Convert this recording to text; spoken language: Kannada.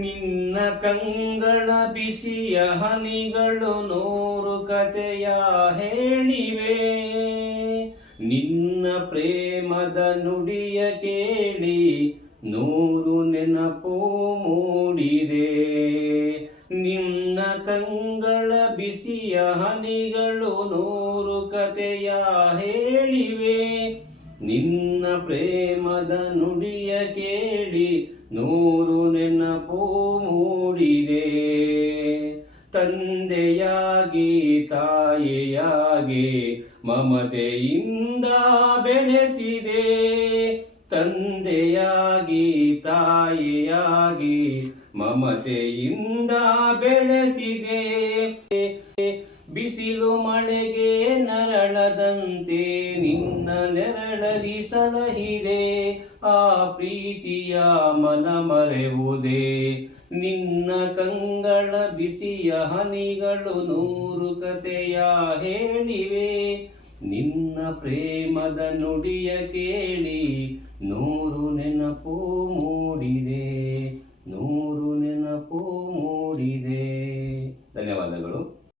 ನಿನ್ನ ಕಂಗಳ ಬಿಸಿಯ ಹನಿಗಳು ನೂರು ಕತೆಯ ಹೇಳಿವೆ. ನಿನ್ನ ಪ್ರೇಮದ ನುಡಿಯ ಕೇಳಿ ನೂರು ನೆನಪು ಮೂಡಿದೆ. ನಿನ್ನ ಕಂಗಳ ಬಿಸಿಯ ಹನಿಗಳು ನೂರು ಕತೆಯ ಹೇಳಿವೆ. ನಿನ್ನ ಪ್ರೇಮದ ನುಡಿಯ ಕೇಳಿ ನೂರು ನೆನಪು ತಂದೆಯಾಗಿ ತಾಯಿಯಾಗಿ ಮಮತೆಯಿಂದ ಬೆಳೆಸಿದೆ. ತಂದೆಯಾಗಿ ತಾಯಿಯಾಗಿ ಮಮತೆಯಿಂದ ಬೆಳೆಸಿದೆ. ಬಿಸಿಲು ಮಳೆಗೆ ನರಳದಂತೆ ನಿನ್ನ ನೆರಳಲಿ ಸಲಹಿದೆ. ಆ ಪ್ರೀತಿಯ ಮನ ಮರೆವುದೇ. ನಿನ್ನ ಕಂಗಳ ಬಿಸಿಯ ಹನಿಗಳು ನೂರು ಕತೆಯ ಹೇಳಿವೆ. ನಿನ್ನ ಪ್ರೇಮದ ನುಡಿಯ ಕೇಳಿ ನೂರು ನೆನಪು ಮೂಡಿದೆ. ನೂರು ನೆನಪು ಮೂಡಿದೆ. ಧನ್ಯವಾದಗಳು.